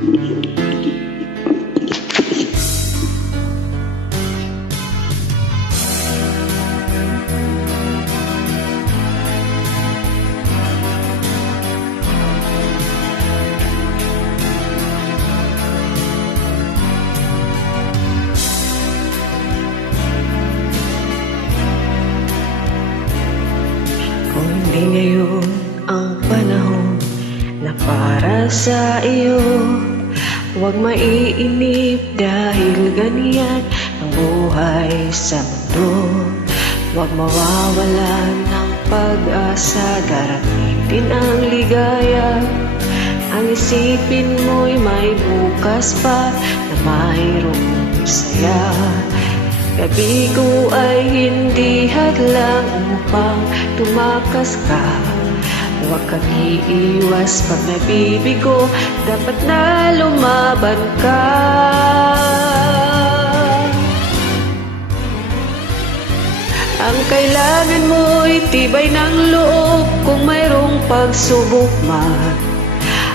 Hindi ngayon ang panahon na para sa iyo. Huwag maiinip dahil ganyan ang buhay sa mundo. Huwag mawawalan ng pag-asa, darating din ang ligaya. Ang isipin mo'y may bukas pa na mayroong saya. Gabi ko ay hindi hadlang upang tumakas ka. Huwag kang iiwas pag nabibigo, dapat na lumaban ka. Ang kailangan mo'y tibay ng loob kung mayroong pagsubok man.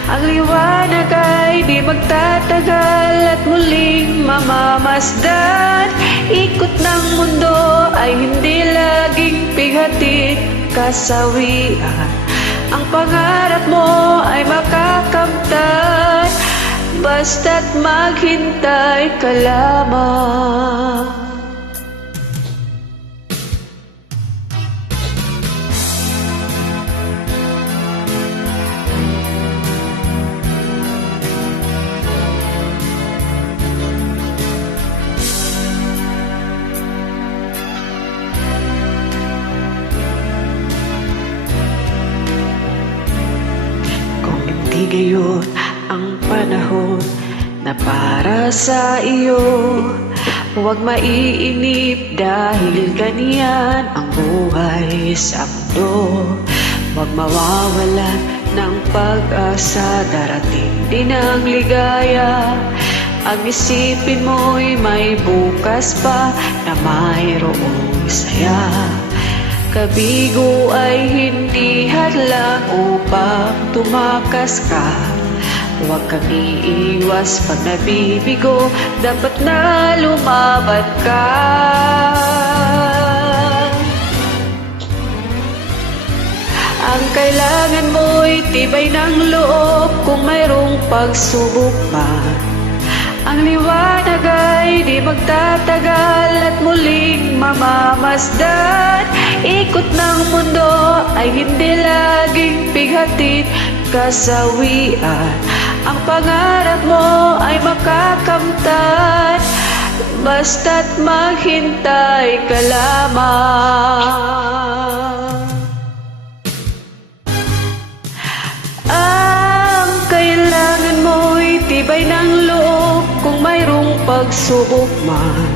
Ang liwanag ay di magtatagal at muling mamamasdan. Ikot ng mundo ay hindi laging pighatid kasawian. Ang pangarap mo ay makakamtan, basta't maghintay ka lamang. Hindi ngayon ang panahon na para sa iyo. Huwag maiinip dahil ganyan ang buhay sa mundo. Huwag mawawalan ng pag-asa, darating din ang ligaya. Ang isipin mo'y may bukas pa na mayroong saya. Kabigo ay hindi hadlang upang tumakas ka. Huwag kang iiwas pag nabibigo, dapat na lumaban ka. Ang kailangan mo'y tibay ng loob kung mayroong pagsubok man. Ang liwanag ay di magtatagal at muling mamamasdan. Ikot ng mundo ay hindi laging pighatid kasawian. Ang pangarap mo ay makakamtan, basta't maghintay ka lamang. Ang kailangan mo'y tibay ng loob kung mayroong pagsubok man.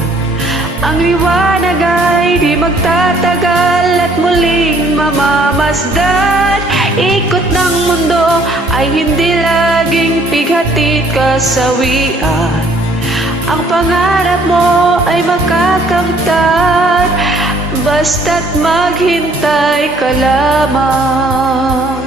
Ang liwanag ay di magtatagal at muling mamamasdan. Ikot ng mundo ay hindi laging pighatid kasawian. Ang pangarap mo ay makakamtan, basta't maghintay ka lamang.